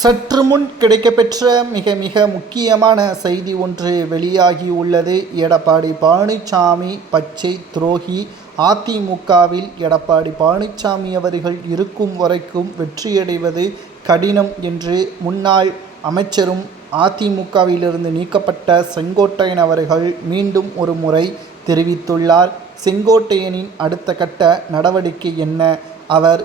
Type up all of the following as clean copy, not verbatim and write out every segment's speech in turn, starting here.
சற்று முன் கிடைக்கப்பெற்ற மிக மிக முக்கியமான செய்தி ஒன்று வெளியாகி உள்ளது. எடப்பாடி பழனிசாமி பச்சை துரோகி. அதிமுகவில் எடப்பாடி பழனிசாமி அவர்கள் இருக்கும் வரைக்கும் வெற்றியடைவது கடினம் என்று முன்னாள் அமைச்சரும் அதிமுகவிலிருந்து நீக்கப்பட்ட செங்கோட்டையன் அவர்கள் மீண்டும் ஒரு முறை தெரிவித்துள்ளார். செங்கோட்டையனின் அடுத்த கட்ட நடவடிக்கை என்ன? அவர்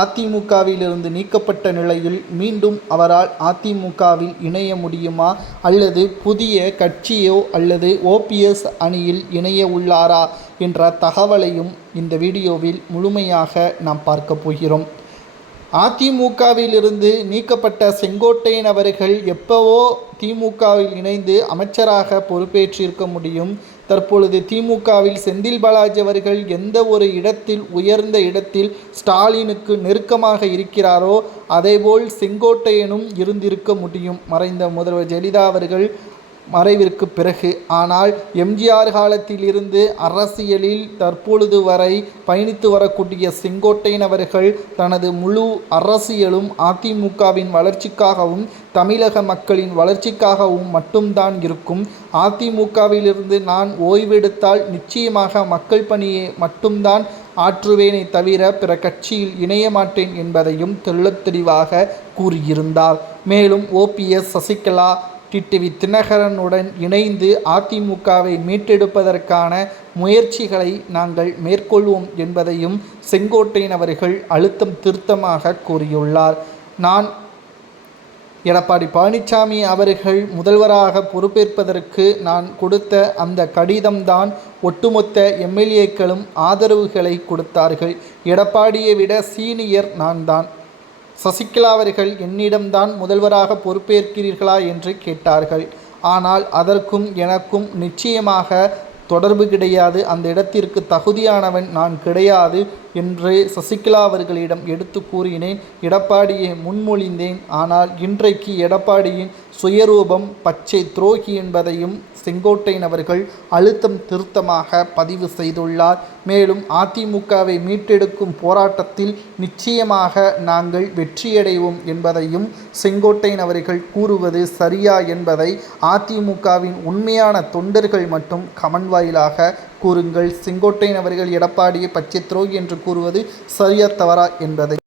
அதிமுகவிலிருந்து நீக்கப்பட்ட நிலையில் மீண்டும் அவரால் அதிமுகவில் இணைய முடியுமா, அல்லது புதிய கட்சியோ அல்லது ஓபிஎஸ் அணியில் இணைய உள்ளாரா என்ற தகவலையும் இந்த வீடியோவில் முழுமையாக நாம் பார்க்க போகிறோம். அதிமுகவிலிருந்து நீக்கப்பட்ட செங்கோட்டையன் அவர்கள் எப்பவோ திமுகவில் இணைந்து அமைச்சராக பொறுப்பேற்றிருக்க முடியும். தற்பொழுது திமுகவில் செந்தில் பாலாஜி அவர்கள் எந்த ஒரு இடத்தில் உயர்ந்த இடத்தில் ஸ்டாலினுக்கு நெருக்கமாக இருக்கிறாரோ அதேபோல் செங்கோட்டையனும் இருந்திருக்க முடியும் மறைந்த முதல்வர் ஜெயலலிதா அவர்கள் மறைவிற்கு பிறகு. ஆனால் எம்ஜிஆர் காலத்தில் இருந்து அரசியலில் தற்பொழுது வரை பயணித்து வரக்கூடிய செங்கோட்டையன் அவர்கள் தனது முழு அரசியலும் அதிமுகவின் வளர்ச்சிக்காகவும் தமிழக மக்களின் வளர்ச்சிக்காகவும் மட்டும்தான் இருக்கும். அதிமுகவிலிருந்து நான் ஓய்வெடுத்தால் நிச்சயமாக மக்கள் பணியை மட்டும்தான் ஆற்றுவேனே தவிர பிற கட்சியில் இணைய மாட்டேன் என்பதையும் தெள்ளத் தெளிவாக கூறியிருந்தார். மேலும் ஓபிஎஸ், சசிகலா, டிடிவி தினகரனுடன் இணைந்து அதிமுகவை மீட்டெடுப்பதற்கான முயற்சிகளை நாங்கள் மேற்கொள்வோம் என்பதையும் செங்கோட்டையன் அவர்கள் அழுத்தம் திருத்தமாக கூறியுள்ளார். நான் எடப்பாடி பழனிசாமி அவர்கள் முதல்வராக பொறுப்பேற்பதற்கு நான் கொடுத்த அந்த கடிதம்தான் ஒட்டுமொத்த எம்எல்ஏக்களும் ஆதரவுகளை கொடுத்தார்கள். எடப்பாடியை விட சீனியர் நான் தான். சசிகலா அவர்கள் என்னிடம்தான் முதல்வராக பொறுப்பேற்கிறீர்களா என்று கேட்டார்கள். ஆனால் அதற்கும் எனக்கும் நிச்சயமாக தொடர்பு கிடையாது. அந்த இடத்திற்கு தகுதியானவன் நான் கிடையாது என்று சசிகலா அவர்களிடம் எடுத்து கூறினேன். எடப்பாடியை முன்மொழிந்தேன். ஆனால் இன்றைக்கு எடப்பாடியின் சுயரூபம் பச்சை துரோகி என்பதையும் செங்கோட்டையன் அவர்கள் அழுத்தம் திருத்தமாக பதிவு செய்துள்ளார். மேலும் அதிமுகவை மீட்டெடுக்கும் போராட்டத்தில் நிச்சயமாக நாங்கள் வெற்றியடைவோம் என்பதையும் செங்கோட்டையன் அவர்கள் கூறுவது சரியா என்பதை அதிமுகவின் உண்மையான தொண்டர்கள் மட்டும் கமெண்ட் வாயிலாக கூறுங்கள். செங்கோட்டையன் அவர்கள் எடப்பாடியை பச்சை துரோகி என்று கூறுவது சரியா தவறா என்பதை